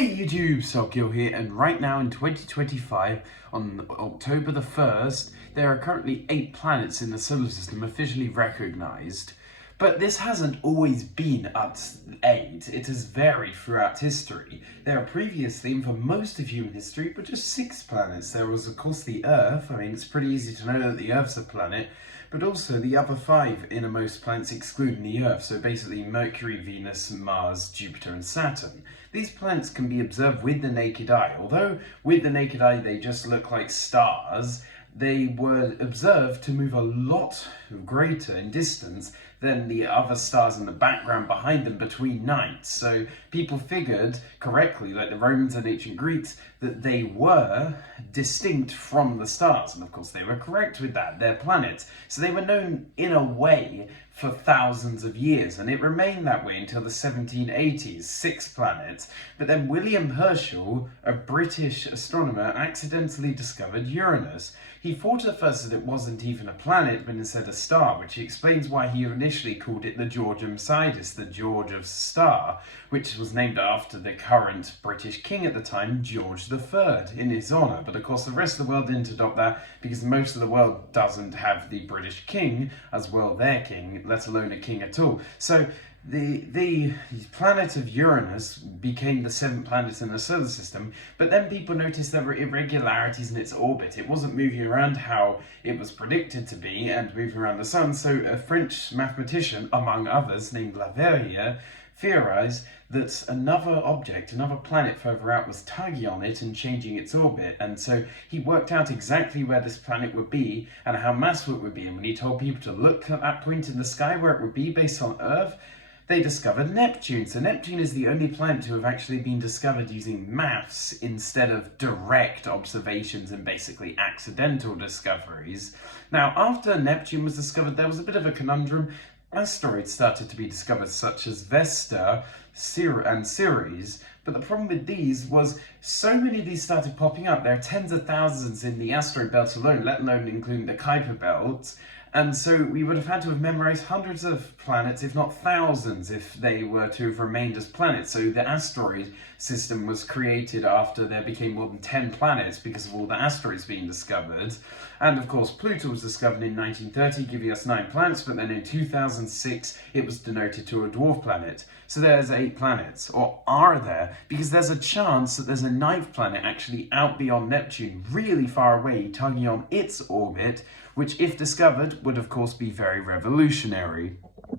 Hey YouTube, Sogil here, and right now in 2025, on October the 1st, there are currently 8 planets in the solar system officially recognised. But this hasn't always been at 8, it has varied throughout history. There are previously, and for most of human history, but just 6 planets. There was of course the Earth. I mean, it's pretty easy to know that the Earth's a planet, but also the other 5 innermost planets excluding the Earth, so basically Mercury, Venus, Mars, Jupiter and Saturn. These planets can be observed with the naked eye. Although with the naked eye they just look like stars, they were observed to move a lot greater in distance than the other stars in the background behind them between nights. So people figured correctly, like the Romans and ancient Greeks, that they were distinct from the stars. And of course they were correct with that. They're planets. So they were known in a way for thousands of years, and it remained that way until the 1780s, 6 planets. But then William Herschel, a British astronomer, accidentally discovered Uranus. He thought at first that it wasn't even a planet, but instead a star, which explains why he initially called it the Georgium Sidus, the George of Star, which was named after the current British king at the time, George III, in his honour. But of course the rest of the world didn't adopt that because most of the world doesn't have the British king as well their king, let alone a king at all. So the planet of Uranus became the 7th planet in the solar system, but then people noticed there were irregularities in its orbit. It wasn't moving around how it was predicted to be and moving around the sun, so a French mathematician, among others, named Leverrier, theorized that another object, another planet further out, was tugging on it and changing its orbit. And so he worked out exactly where this planet would be and how massive it would be. And when he told people to look at that point in the sky where it would be based on Earth, they discovered Neptune. So Neptune is the only planet to have actually been discovered using maths instead of direct observations and basically accidental discoveries. Now, after Neptune was discovered, there was a bit of a conundrum. Asteroids started to be discovered, such as Vesta and Ceres, but the problem with these was so many of these started popping up. There are tens of thousands in the asteroid belt alone, let alone including the Kuiper belt. And so we would have had to have memorized hundreds of planets, if not thousands, if they were to have remained as planets. So the asteroid system was created after there became more than 10 planets because of all the asteroids being discovered. And of course, Pluto was discovered in 1930, giving us 9 planets, but then in 2006, it was denoted to a dwarf planet. So there's 8 planets, or are there? Because there's a chance that there's a 9th planet actually out beyond Neptune, really far away, tugging on its orbit, which if discovered would of course be very revolutionary.